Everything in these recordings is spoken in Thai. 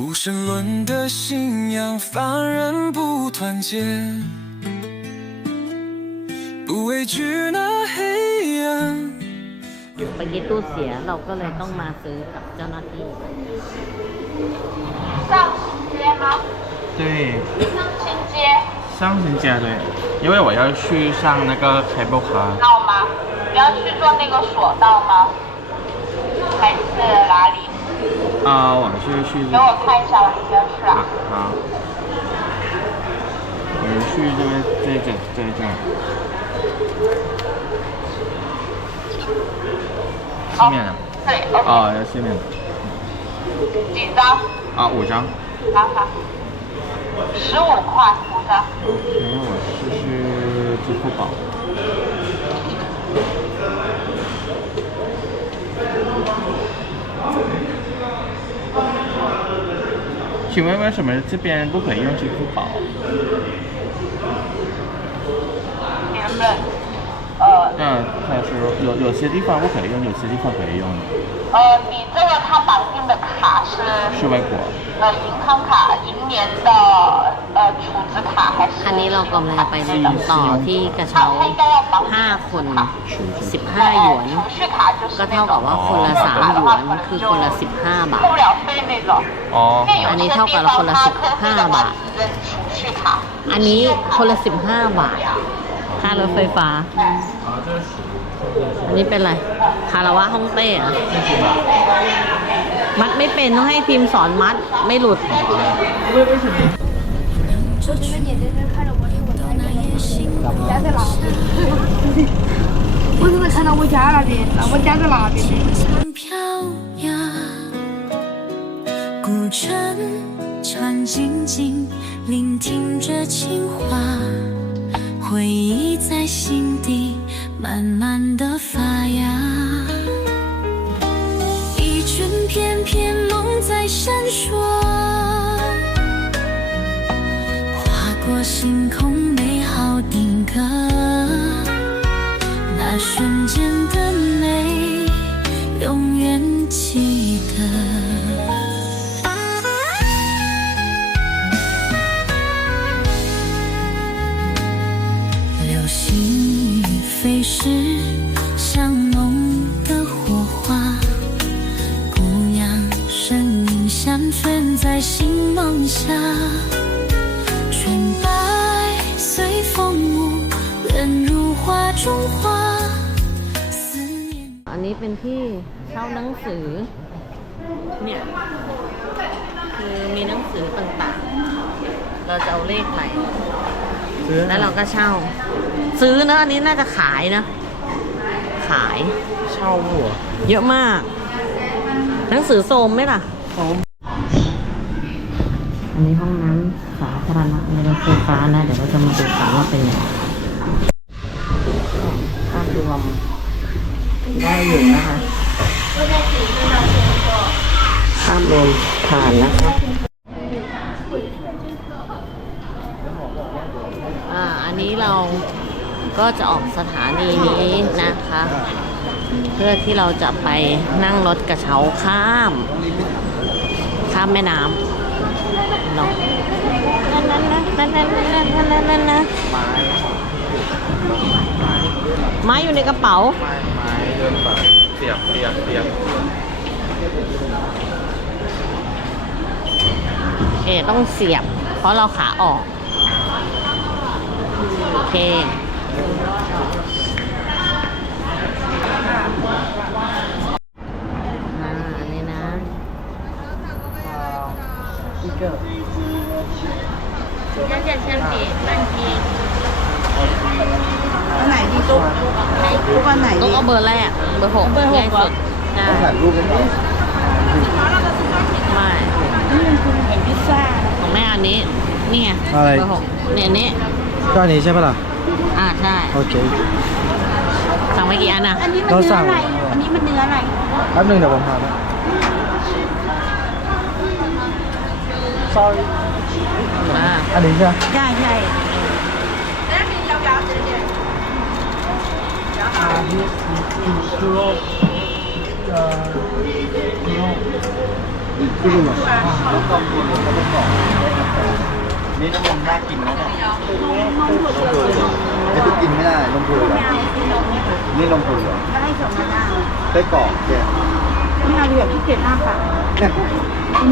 无神论的信仰反人不团结，不畏惧那黑暗。 เมื่อกี้ตู้เสียเราก็เลยต้องมาซื้อกับเจ้าหน้าที่ 上新街吗？对，上新街上新街对，因为我要去上那个 cable car。道吗？你要去做那个索道吗？还是哪里？ 啊、我是去给我看一下吧，你先是啊啊。好，我是去这边这个这个这个下面的对，OK，啊，要下面的几张？啊，五张。好好，十五块五张。OK，我试试支付宝。请问为什么这边不可以用支付宝？呃嗯，他说有有些地方不可以用，有些地方可以用。呃，你这个它绑定的卡是是外国。呃银行卡、银联的呃储值卡还是？ อันนี้เรากำลังจะไปต่อที่กระเช้า 它应该要绑定 ห้าคน 是是。 15 หยวน 储蓄卡就是 ก็ 那 เท่ากับ 种 ว่าคนละ 3 หยวน คือคนละ 15 บาท 付不了费那种。哦因为有 อันนี้ 些 เท่า 地 กับ 方 คนละ 它 15 客费的 บา 话 ท 只认储蓄卡。 อันนี้คนละ 15 บาท ค่ารถไฟฟ้า 啊，这是 อันนี้เป็นอะไร คาราวะฮ่องเต้เหรอะมัดไม่เป็นต้องให้ทีมสอนมัดไม่หลุด 家在哪边？我只能看到我家那边，那我家在哪边呢？像飘扬，古城常静静聆听着情话，回忆在心底 慢慢的发芽，雨飞逝，像梦的火花，姑娘身影香氛在心梦下。纯白随风舞，人如画中花。思念。 อันนี้เป็นที่เช่าหนังสือ เนี่ย คือมีหนังสือต่างๆ เราจะเอาเลขไหน แล้วเราก็เช่า ซื้อนะอันนี้น่าจะขายนะ ขายเช่าหัวเยอะมาก หนังสือโซมไหมล่ะโซมอันนี้ห้องน้ำสาธารณะในรถไฟฟ้านะ เดี๋ยวเราจะมาดูกันว่าเป็นยังไงภาพรวมได้อยู่นะคะภาพรวมผ่านนะคะอ่า อันนี้เรา ก็จะออกสถานีนี้นะคะ เพื่อที่เราจะไปนั่งรถกระเช้าข้าม ข้ามแม่น้ำเนาะนั่นนะนั่นนะนั่นนะนั่นนะนั่นนะไม้อยู่ในกระเป๋า ไม้ไม้เดินไปเสียบเสียบเสียบเอต้องเสียบ เพราะเราขาออก โอเค อ่า อันนี้นะ อีกเกอร์ 要价相比半斤。 อันไหนดีตุ๊กตุ๊กอันไหน ต้อ ดี งเอาเบอร์แรก เบอร์หก เบอร์หก ง่ายสุด เหรอ ใช่ ถ่ายรูปกันก่อน ไม่ นี่มันคือเหมือนพิซซ่านะ ของแม่อันนี้ นี่ไง อะไร เบอร์หกเนี่ยอันนี้ ก็อันนี้ใช่ปะล่ะ อ่าใช่โอเคสั่งไปกี่อันอะอันนี้มันเราเนื้อสั่งอะไร อันนี้มันเนื้ออะไรแป๊บหนึงเดี๋ยวผมหานะ sorry อ่าอันนี้ใช่ไหมใช่ใช่อันนี้คือคือเอ่อคือขึ้นหรอนี่น้ำมันน่ากินนะเนี่ย ไอ้ที่กินไม่ได้นมพูเหรอนี่นมพูเหรอได้สองมะนาวไส้กรอกแกไม่เอาแบบที่เกล็ดหน้าค่ะ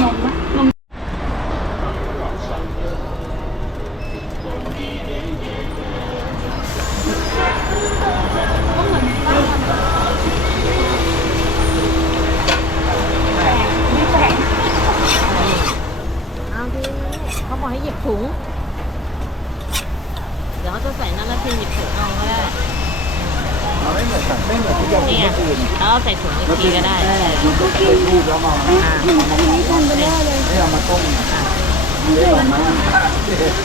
นมนะนม เอาดิเขาบอกให้หยิบถุง เดี๋ยวเขาจะใส่นั่นแล้วพิมหยิบถุงเอาก็ได้ ไม่เหมือนกันไม่เหมือนที่ยำ นี่ไง อื่น แล้วเอาใส่ถุงอีกทีก็ได้ มันก็ไปรูปแล้วมาอ่าไม่เอามาต้มได้ลองไหม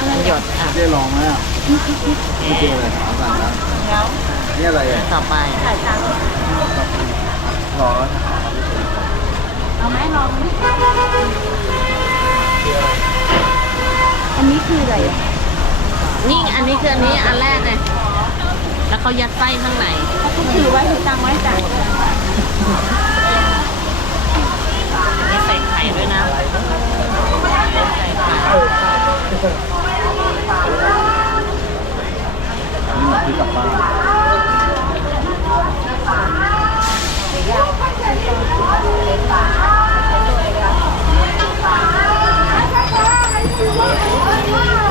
มันหยดอะได้ลองไหมอะไม่เจอเลยเอาสั่งแล้วนี่อะไรอะต่อไปรอเอาไหมลองไหมอันนี้คืออะไรอะนี่อันนี้คืออันนี้อันแรกเลย แล้วเขายัดไส้ข้างในเขาถือไว้ถือตังไว้จ้ะนี่ใส่ไข่ด้วยนะใส่ไข่ซื้อกลับบ้านพิมพิมอะน่ะใช่อะรับเขาหน่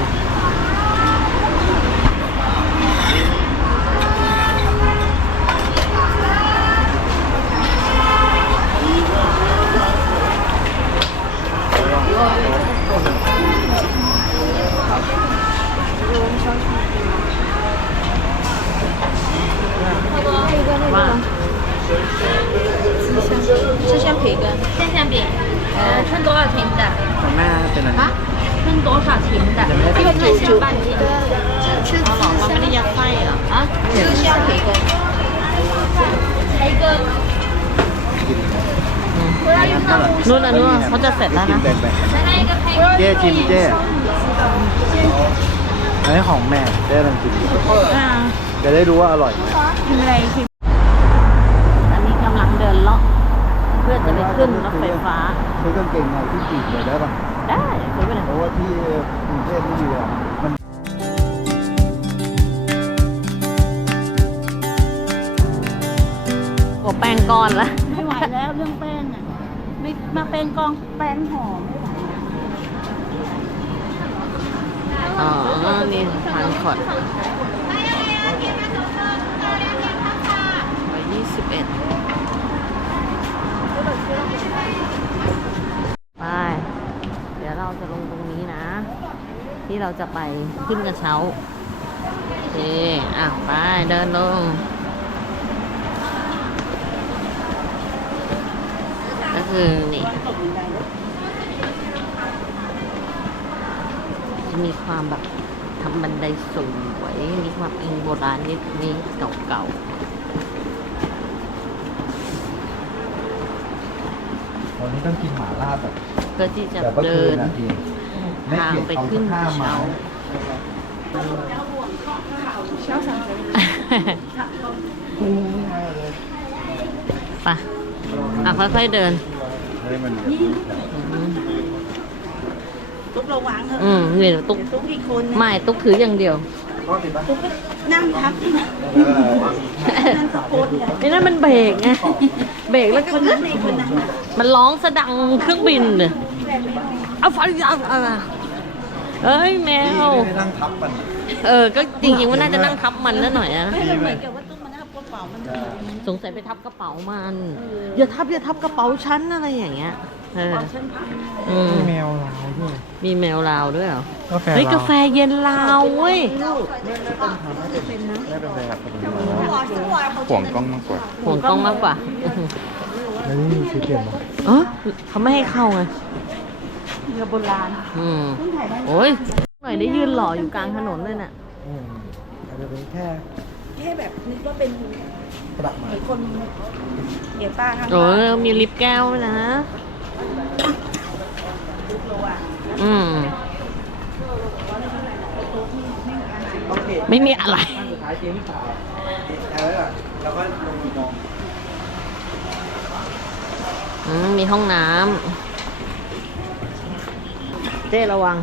เจ๊ชิมเจ๊อันนี้ของแม่เจ๊ลองชิมจะได้รู้ว่าอร่อยไหมคืออะไรคืออันนี้กำลังเดินเลาะเพื่อจะไปขึ้นรถไฟฟ้าซื้อกางเกงในที่จีบเลยได้ป่ะได้ซื้อไปเลยเพราะว่าที่กรุงเทพไม่มีอะมันกว่าแป้งก้อนละไม่ไหวแล้วเรื่องแป้งอะไม่มาเป็นกองแป้งหอมไม่ไหว อ๋อ นี่ทานคอร์ดร้อยยี่สิบเอ็ดไป เดี๋ยวเราจะลงตรงนี้นะ ที่เราจะไปขึ้นกระเช้าโอเคอะไปเดินลงก็คือนี่ จะ มีความแบบทำบันไดสูงไว้มีความเองโบราณนิดนี้เก่าวันนี้ต้องกินหมาล่าแบบๆเพื่อที่จะแบบเมื่อเดิคืนนนะพี่ไม่ทางเก็บไปเอาขึ้นข้ากระมาเช้าไปอะค่อยๆเดินให้มัน ตุ๊กระวังเถอะอืมนี่ตุ๊กตุ๊กอีกคนไม่ตุ๊กถืออย่างเดียวตุ๊กก็นั่งทับนะนั่งสะโพกเนี่ยไอ้นั่นมันเบรกไงเบรกแล้วก็คนนั้นในคนนั้นมันร้องสะดังเครื่องบินเลยเอาฟันเอาเอาเอาเอ้ยแมพี่วไม่ได้นั่งทับมันเออ ก็จริงๆว่าน่าจะนั่งทับมันแล้วหน่อยนะไม่เหมือนกับว่าตุ๊กมันนั่งกระเป๋ามัน สงสัยไปทับกระเป๋ามัน อย่าทับอย่าทับกระเป๋าฉันอะไรอย่างเงี้ยเออฉันพังอืมแมวลายด้วยมีแมวลาวด้วยเหรอ กาแฟเฮ้ย กาแฟเย็นลาวเว้ยไม่เป็นไรครับห่วงกล้องมากกว่าห่วงกล้องมากกว่าแล้วนี่มีซื้อเกมมั้เออเขาไม่ให้เข้าไงเรือโบราณอืมโอ้ยหน่อยได้ยืนหล่ออยู่กลางถนนเลยน่ะอาจจะเป็นแค่แค่แบบนึกว่าเป็นแค่เดี๋ยวป้าข้างโอ้ยมีลิฟต์แก้วด้วยนะ อืม ไม่มีอะไร สุดท้ายเกมที่สามแพ้แล้วแล้วก็ลงมือมองอืม มีห้องน้ำ เจ๊ระวัง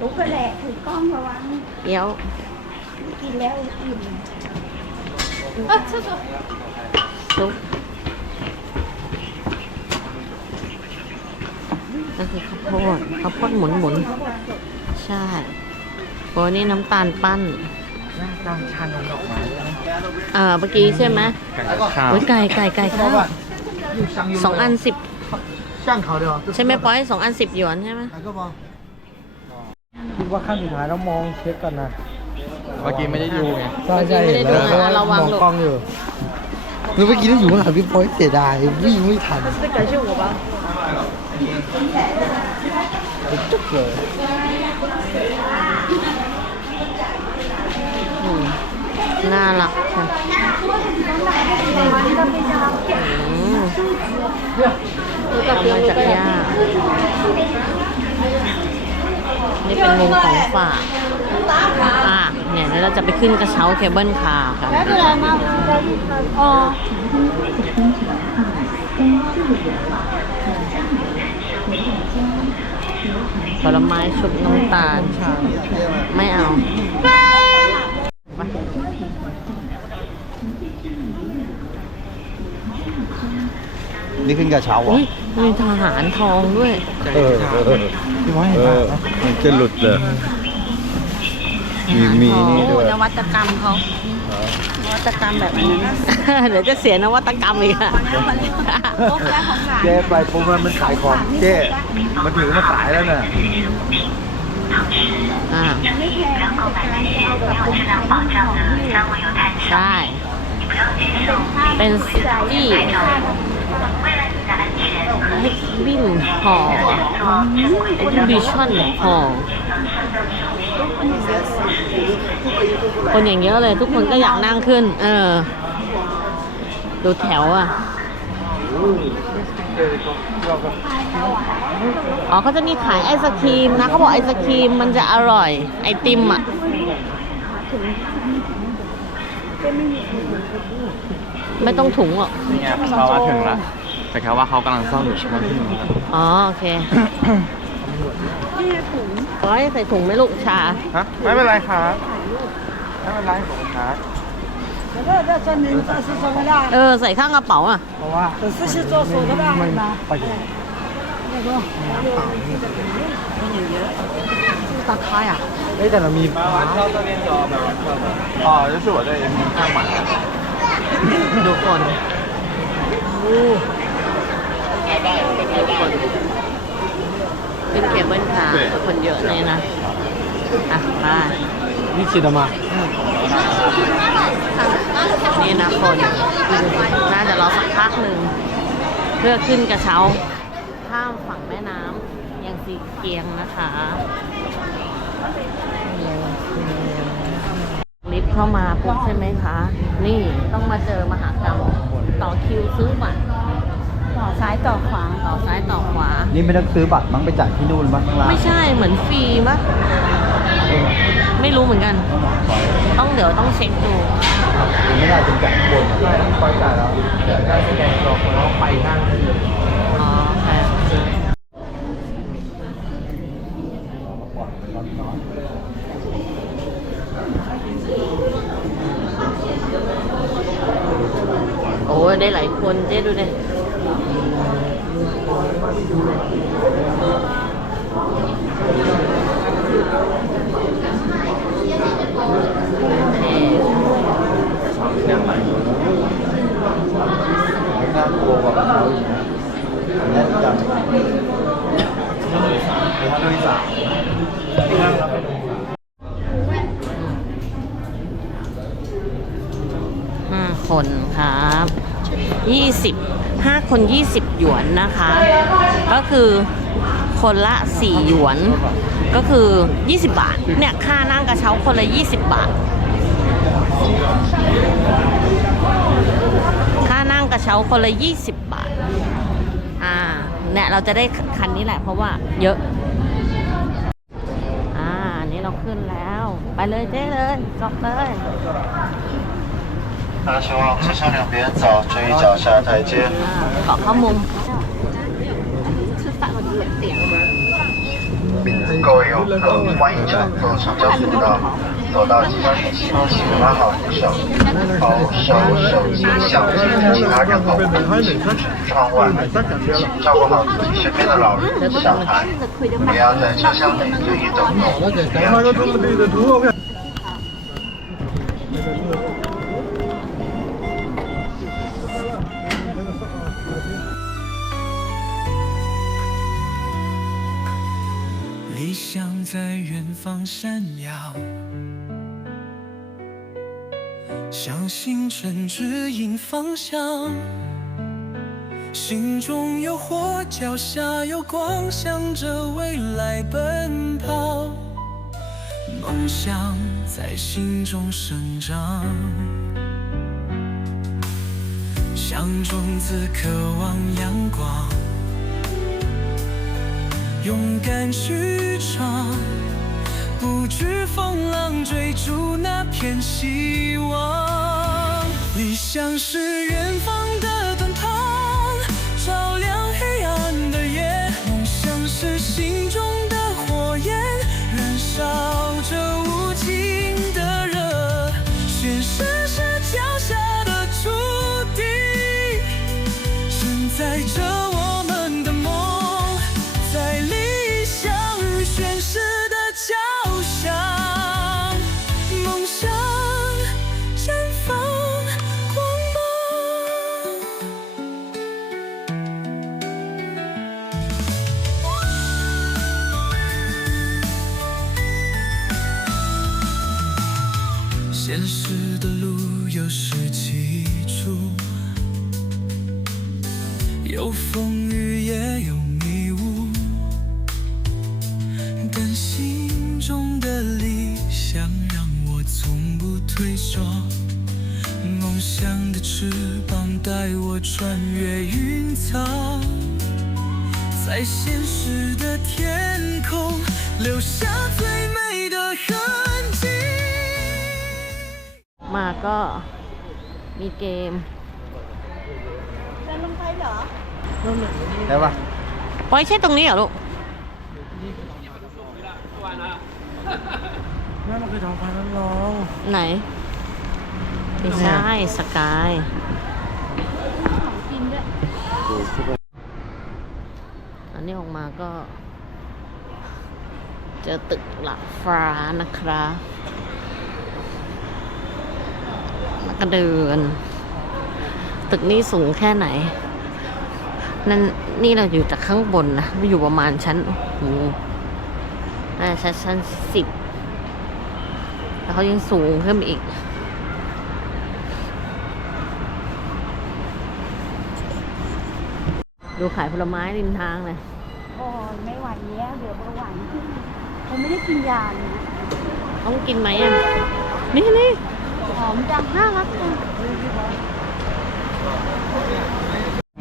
ตุ๊กแหละถือกล้องระวังเดี๋ยว กินแล้วอิ่ม ซุป ก็คือข้าวโพดข้าวโพดหมุนหมุนๆใช่โอ้นี่น้ำตาลปั้นนางชานมดอกไม้เอ่อเมื่อกี้ใช่ไหมข้าวโอ้ยไก่ไก่ไก่ข้าวสองอันสิบช่างเขาเดียวใช่ไหมป้อยสองอันสิบหยวนใช่ไหมก็มองคิดว่าขั้นสุดท้ายเรามองเช็คก่อนนะเมื่อกี้ไม่ได้ดูไงใช่ใช่เห็นแล้วเพราะว่ามองกล้องอยู่คือเมื่อกี้ถ้าอยู่ข้างหลังพี่พอยเสียดายวิ่งไม่ทัน จุกเลยน่ารักใช่อืมทำมาจากหญ้านี่เป็นมุมของฝากอะเนี่ยเดี๋ยวเราจะไปขึ้นกระเช้าเคเบิลคาร์กันอ๋อ ผลไม้ชุบน้ำตาล ไม่เอานี่ขึ้นกระเช้าเหรออุ้ยมีทหารทองด้วย เออเออพี่พอยเห็นไหมมันจะหลุดเลย มีมีนี่ด้วย นวัตกรรมเขานวั ตกรรมแบบนี้เดี๋ยวจะเสียนวัตกรรมอีกอะเจ๊ไปปุ๊บมันขายของเจ๊มันถึงมาขายแล้วน่ะอ่าใช่เป็นที่วิ่งห่อไอ้ที่บิชอนห่อ คนอย่างเยอะเลยทุกคนก็อยากนั่งขึ้น เออ ดูแถวอะ อ๋อเขาจะมีขายไอศครีมนะเขาบอกไอศครีมมันจะอร่อย ไอติมอะไม่ต้องถุงหรอกเนี่ยเขามาถึงแล้วแต่แค่ว่าเขากำลังซ่อมอยู่ช่วงที่หนึ่งอ๋อ โอเค ร้อยใส่ถุงไหมลูกชา ฮะไม่เป็นไรครับไม่เป็นไรผมครับเออ ใส่ข้างกระเป๋าอะ เพราะว่าไม่ประโยชน์ตาคายอะเฮ้ยแต่เรามีม้าอ๋อรู้สึกว่าจะมีข้างหมันดูคน ขึ้นเคเบิลคาร์คนเยอะเลยนะ อะไปนี่ชิดามา นี่นะคน น่าจะรอสักพักหนึ่ง เพื่อขึ้นกระเช้า ข้ามฝั่งแม่น้ำยังสีเกียงนะคะลิฟต์เข้ามาปุ๊บใช่ไหมคะ นี่ต้องมาเจอมหากรรมต่อคิวซื้อบัตรต่อ ซ้ายต่อขวา ต่อซ้ายต่อขวา นี่ไม่ต้องซื้อบัตรมั้งไปจ่ายที่นู่นมั้งข้างล่างไม่ใช่เหมือนฟรีมะไม่รู้เหมือนกัน ต้องเดี๋ยวต้องเช็คดูไม่ได้จนจ่ายข้างบนไปจ่ายแล้วได้สแกนกรอกแล้วไปนั่งอ๋อโอเคโอ้ยได้หลายคนเจ๊ดูดิเอ๊ะน่ากลัวกว่าเขาอีกนะแน่นจังไปทางลุยสาม ห้าคนครับยี่สิบ ห้าคนยี่สิบหยวนนะคะ ก็คือคนละสี่หยวน ก็คือยี่สิบบาท เนี่ยค่านั่งกระเช้าคนละยี่สิบบาทกระเช้าคนละ 20 บาท อ่า เนี่ยเราจะได้คันนี้แหละเพราะว่าเยอะ อ่านนี้เราขึ้นแล้ว ไปเลยเจ๊เลยกลับเลย 那希望车厢两边走注意脚下台阶。各位游客欢迎乘坐长江索道走到即将是新的启老扶手保手手机相机其他电脑等一起出窗外照顾好自己身边的老人小孩不要在车厢内随意走动理想在远方闪耀，向星辰指引方向。心中有火，脚下有光，向着未来奔跑。梦想在心中生长，像种子渴望阳光。勇敢去闯，不惧风浪，追逐那片希望。理想是远现实的路有时起处。有风雨也有迷雾，但心中的理想让我从不退缩。梦想的翅膀带我穿越云层，在现实的天空留下 มีเกม来吧。ปอยใช่ตรงนี้เหรอลูกแม่มันคือท้องฟ้านั้นลองไหนไม่ใช่สกายอันนี้ออกมาก็ เจอตึกหลักฟ้านะครับ แล้วก็เดิน ตึกนี้สูงแค่ไหน นั่นนี่เราอยู่จากข้างบนนะอยู่ประมาณชั้นโอ้โหน่าจะชั้นสิบแล้วเขายังสูงขึ้นไปอีกดูขายผลไม้ริมทางเลยโอ้ยไม่ไหวแล้วเดี๋ยวเบาหวานขึ้นผมไม่ได้กินยาเลยนะต้องกินไหมอะ นี่นี่ หอมจังน่ารักจัง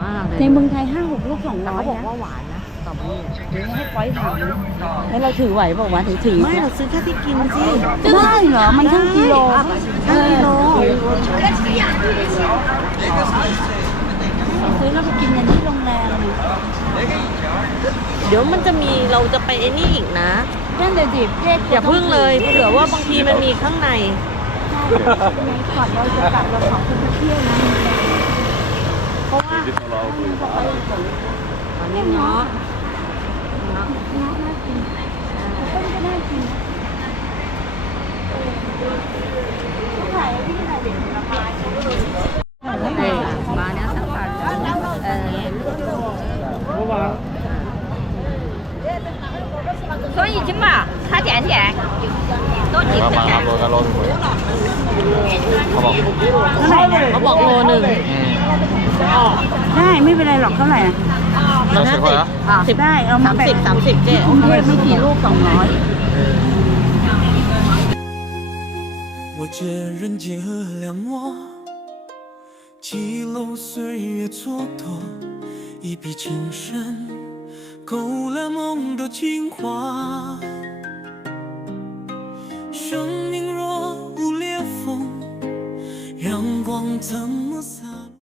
มากเลยในเมืองไทยห้าหกลูกสองแต่ร้อเขายบอกนะว่าหวานนะสตรอเบอรี่อะเดี๋ยวให้ปล่อยถามแล้วเราถือไหวบอกว่าถือถือไม่เราซื้อแค่ที่กินสิได้เหรอมันทั้งกิโลทั้งกิโลซื้อแล้วไปกินกันที่โรงแรมเดี๋ยวมันจะมีเราจะไปไอ้นี่อีกนะนั่นเดี๋ยวดิเจ๊อย่าพึ่งเลยเผื่อว่าบางทีมันมีข้างใน ก่อนเราจะกลับเราขอคุณเที่ยวนะ เพราะว่าอันนี้เนาะเนาะ น่ากินต้นก็น่ากินถ่ายพี่ถ่ายเด็กผลไม้ เออมาเนี้ยสักพักเออ 所以今嘛， 差点点，都几 มา 个 มา 钱？ ตัวกระโลนคุยเขาบอก เขาบอกโลหนึ่ง อืม ได้ไม่เป็นไรหรอกเท่าไหร่อ่ะ ต้องสิบคนนะ สิบ ได้เอามา สาม แบ่ง สิบสามสิบเจ๊ โอเคไม่กี่ลูกสองร้อย 我借人间和凉漠，借 记录岁月蹉跎，一笔情深，勾勒梦的精华。 生命若无裂缝，阳光怎么洒